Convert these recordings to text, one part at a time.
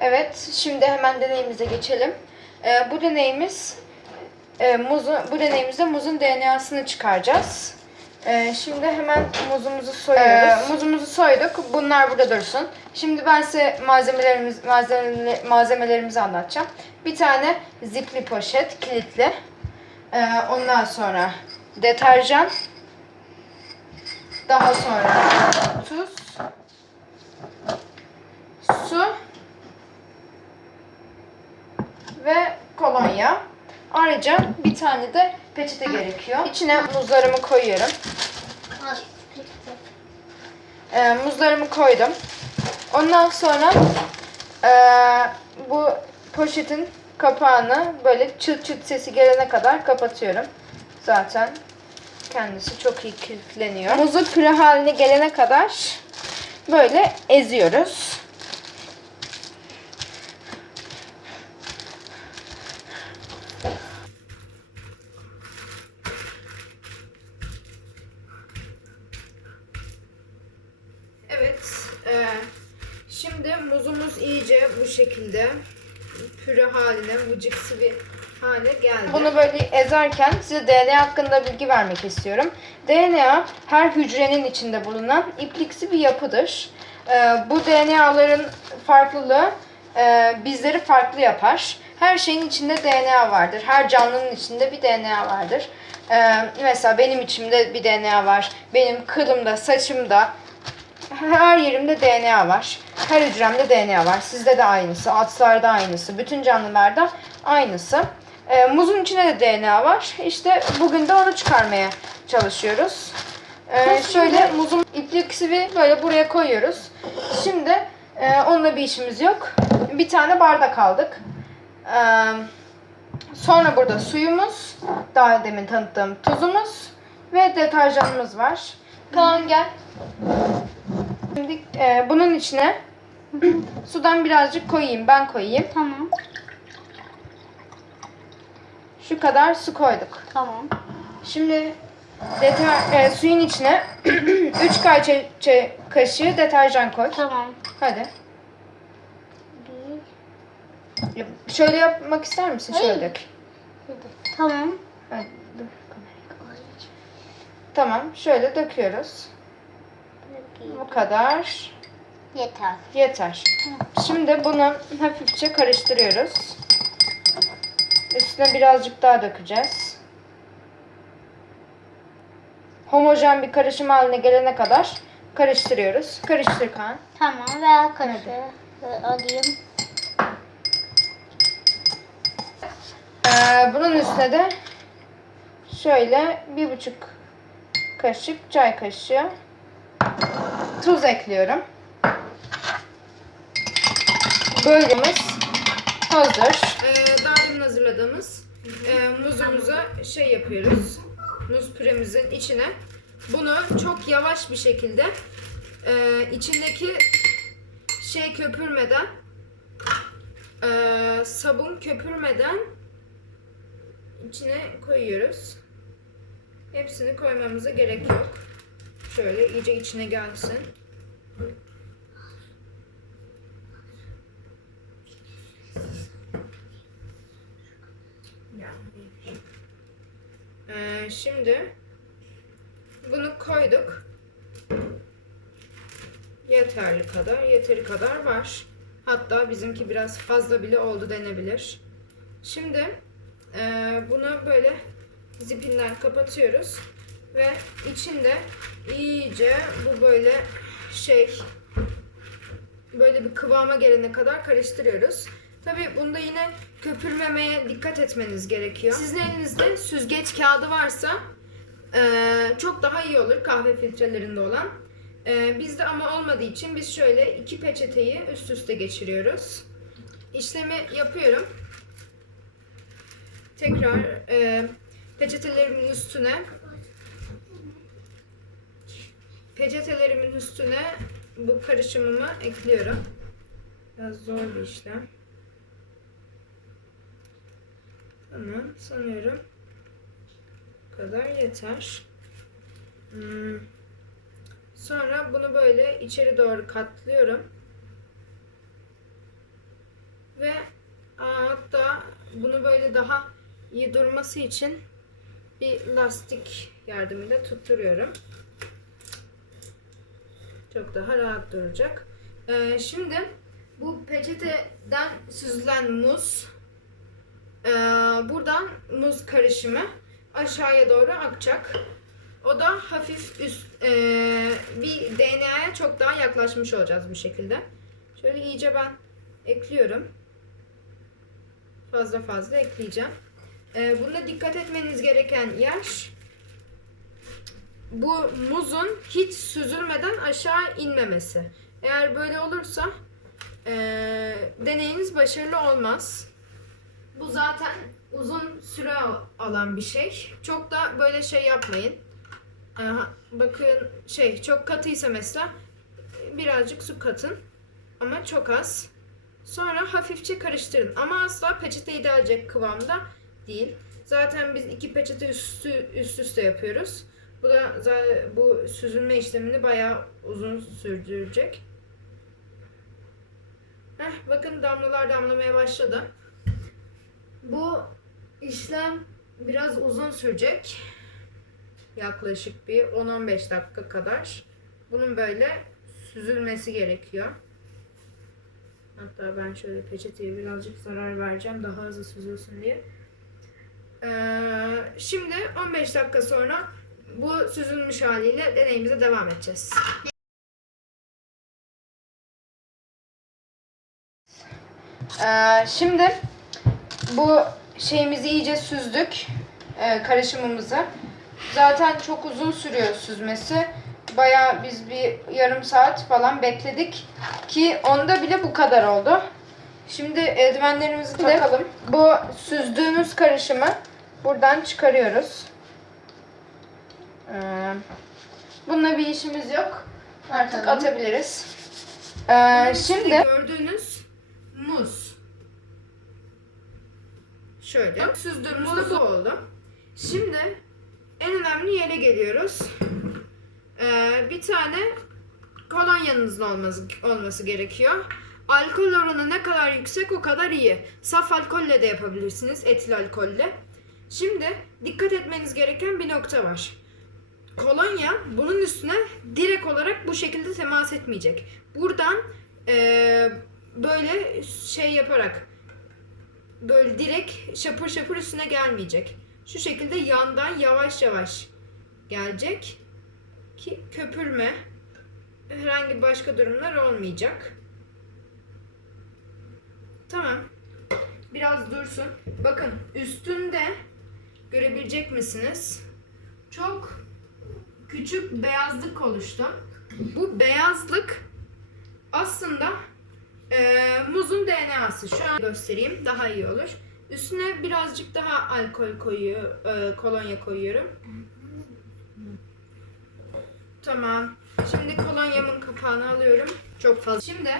Evet, şimdi hemen deneyimize geçelim. Ee, bu deneyimiz e, muzu, bu deneyimizde muzun DNA'sını çıkaracağız. Ee, şimdi hemen muzumuzu soyuyoruz. muzumuzu soyduk. Bunlar burada dursun. Şimdi ben size malzemelerimiz malzeme, malzemelerimizi anlatacağım. Bir tane zipli poşet, kilitli. Ee, ondan sonra deterjan. Daha sonra tuz, su ve kolonya. Ayrıca bir tane de peçete gerekiyor. İçine muzlarımı koyuyorum. Ee, muzlarımı koydum. Ondan sonra ee, bu poşetin kapağını böyle çıt çıt sesi gelene kadar kapatıyorum. Zaten kendisi çok iyi kilitleniyor. Muzu püre haline gelene kadar böyle eziyoruz. Evet, e, şimdi muzumuz iyice bu şekilde püre haline, vıcıksı bir hale geldi. Bunu böyle ezerken size DNA hakkında bilgi vermek istiyorum. DNA her hücrenin içinde bulunan ipliksi bir yapıdır. E, bu DNA'ların farklılığı e, bizleri farklı yapar. Her şeyin içinde DNA vardır. Her canlının içinde bir DNA vardır. E, mesela benim içimde bir DNA var. Benim kılımda, saçımda, her yerimde DNA var. Her hücremde DNA var. Sizde de aynısı. Atlarda aynısı. Bütün canlılarda aynısı. Ee, muzun içinde de DNA var. İşte bugün de onu çıkarmaya çalışıyoruz. Ee, şöyle muzun ipliksivi böyle buraya koyuyoruz. Şimdi e, onunla bir işimiz yok. Bir tane bardak aldık. Ee, sonra burada suyumuz, daha demin tanıttığım tuzumuz ve deterjanımız var. Kaan gel. Şimdi e, bunun içine sudan birazcık koyayım. Ben koyayım. Tamam. Şu kadar su koyduk. Tamam. Şimdi deter, e, suyun içine 3 çay çay- çay kaşığı deterjan koy. Tamam. Hadi. Bir. Ya, Şöyle yapmak ister misin? Şöyle Hayır. dök. Tamam. Hadi, dur, kamerayı kapat. Tamam. Şöyle döküyoruz. Bu kadar. Yeter. Yeter. Şimdi bunu hafifçe karıştırıyoruz. Üstüne birazcık daha dökeceğiz. Homojen bir karışım haline gelene kadar karıştırıyoruz. Karıştır Kaan. Tamam. Ver kaşığı. Ver, Alayım. Ee, bunun üstüne de şöyle bir buçuk kaşık çay kaşığı tuz ekliyorum. Bölgemiz hazır. Ee, daha demin hazırladığımız e, muzumuza şey yapıyoruz. Muz püremizin içine bunu çok yavaş bir şekilde e, içindeki şey köpürmeden e, sabun köpürmeden içine koyuyoruz. Hepsini koymamıza gerek yok. Şöyle iyice içine gelsin. Ee, şimdi bunu koyduk. Yeterli kadar, yeteri kadar var. Hatta bizimki biraz fazla bile oldu denebilir. Şimdi ee, bunu böyle zipinden kapatıyoruz ve içinde iyice bu böyle şey böyle bir kıvama gelene kadar karıştırıyoruz. Tabi bunda yine köpürmemeye dikkat etmeniz gerekiyor. Sizin elinizde süzgeç kağıdı varsa ee, çok daha iyi olur kahve filtrelerinde olan. Ee, bizde ama olmadığı için biz şöyle iki peçeteyi üst üste geçiriyoruz. İşlemi yapıyorum. Tekrar e, peçetelerimin üstüne peçetelerimin üstüne bu karışımımı ekliyorum. Biraz zor bir işlem. Tamam sanıyorum bu kadar yeter. Hmm. Sonra bunu böyle içeri doğru katlıyorum. Ve hatta bunu böyle daha iyi durması için bir lastik yardımıyla tutturuyorum. Çok daha rahat duracak. Ee, şimdi bu peçeteden süzülen muz ee, buradan muz karışımı aşağıya doğru akacak. O da hafif üst ee, bir DNA'ya çok daha yaklaşmış olacağız bu şekilde. Şöyle iyice ben ekliyorum. Fazla fazla ekleyeceğim. Ee, bunda dikkat etmeniz gereken yer bu muzun hiç süzülmeden aşağı inmemesi. Eğer böyle olursa ee, deneyiniz başarılı olmaz. Bu zaten uzun süre al- alan bir şey. Çok da böyle şey yapmayın. Aha, bakın şey çok katıysa mesela birazcık su katın. Ama çok az. Sonra hafifçe karıştırın. Ama asla peçeteyi delecek kıvamda değil. Zaten biz iki peçete üstü, üst üste yapıyoruz. Bu da bu süzülme işlemini bayağı uzun sürdürecek. Heh, bakın damlalar damlamaya başladı. Bu işlem biraz uzun sürecek. Yaklaşık bir 10-15 dakika kadar. Bunun böyle süzülmesi gerekiyor. Hatta ben şöyle peçeteye birazcık zarar vereceğim daha hızlı süzülsün diye. Ee, şimdi 15 dakika sonra bu süzülmüş haliyle deneyimize devam edeceğiz. Ee, şimdi bu şeyimizi iyice süzdük. Ee, karışımımızı. Zaten çok uzun sürüyor süzmesi. Bayağı biz bir yarım saat falan bekledik ki onda bile bu kadar oldu. Şimdi eldivenlerimizi takalım. Bu süzdüğümüz karışımı buradan çıkarıyoruz. Ee, bununla bir işimiz yok. Artık Atalım. atabiliriz. Ee, şimdi gördüğünüz muz. Şöyle süzdüğümüzde bu oldu. Şimdi en önemli yere geliyoruz. Ee, bir tane kolonyanızın olması, olması gerekiyor. Alkol oranı ne kadar yüksek o kadar iyi. Saf alkolle de yapabilirsiniz, etil alkolle. Şimdi dikkat etmeniz gereken bir nokta var. Kolonya bunun üstüne direkt olarak bu şekilde temas etmeyecek. Buradan eee, böyle şey yaparak böyle direkt şapır şapır üstüne gelmeyecek. Şu şekilde yandan yavaş yavaş gelecek ki köpürme herhangi başka durumlar olmayacak. Tamam. Biraz dursun. Bakın üstünde görebilecek misiniz? Çok küçük beyazlık oluştu. Bu beyazlık aslında eee, muzun DNA'sı. Şu an göstereyim daha iyi olur. Üstüne birazcık daha alkol koyuyor, eee, kolonya koyuyorum. Tamam. Şimdi kolonyamın kapağını alıyorum. Çok fazla. Şimdi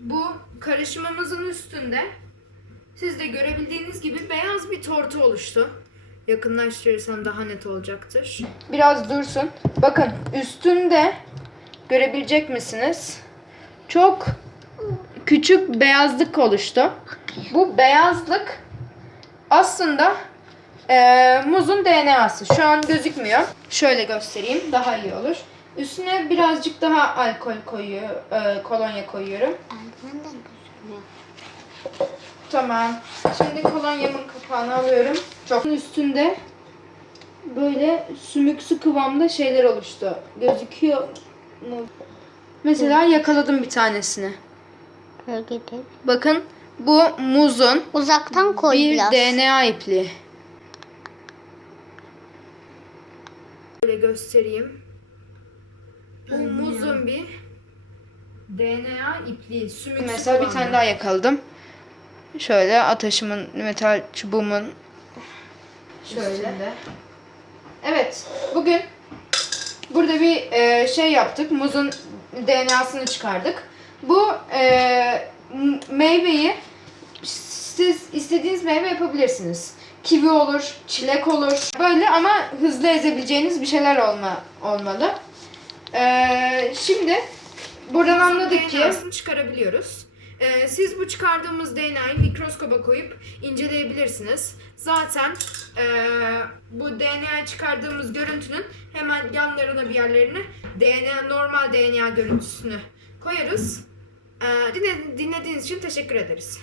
bu karışımımızın üstünde siz de görebildiğiniz gibi beyaz bir tortu oluştu. Yakınlaştırırsam daha net olacaktır. Biraz dursun. Bakın üstünde görebilecek misiniz? Çok küçük beyazlık oluştu. Bu beyazlık aslında eee, muzun DNA'sı. Şu an gözükmüyor. Şöyle göstereyim daha iyi olur. Üstüne birazcık daha alkol koyuyor, eee, kolonya koyuyorum. Gözükmüyor. Tamam. Şimdi kolonyamın kapağını alıyorum. Çok üstünde böyle sümüksü kıvamda şeyler oluştu. Gözüküyor mu? Mesela yakaladım bir tanesini. Bakın bu muzun Uzaktan koy bir biraz. DNA ipliği. Böyle göstereyim. Bu muzun bir DNA ipliği. Sümüksü Mesela bir tane daha yakaladım. Şöyle ataşımın, metal çubuğumun şöyle. Evet. Bugün burada bir e, şey yaptık. Muzun DNA'sını çıkardık. Bu e, meyveyi siz istediğiniz meyve yapabilirsiniz. Kivi olur, çilek olur. Böyle ama hızlı ezebileceğiniz bir şeyler olma olmalı. E, şimdi buradan anladık ki çıkarabiliyoruz. Ee, siz bu çıkardığımız DNA'yı mikroskoba koyup inceleyebilirsiniz. Zaten ee, bu DNA çıkardığımız görüntünün hemen yanlarına bir yerlerine DNA normal DNA görüntüsünü koyarız. Dinle- dinlediğiniz için teşekkür ederiz.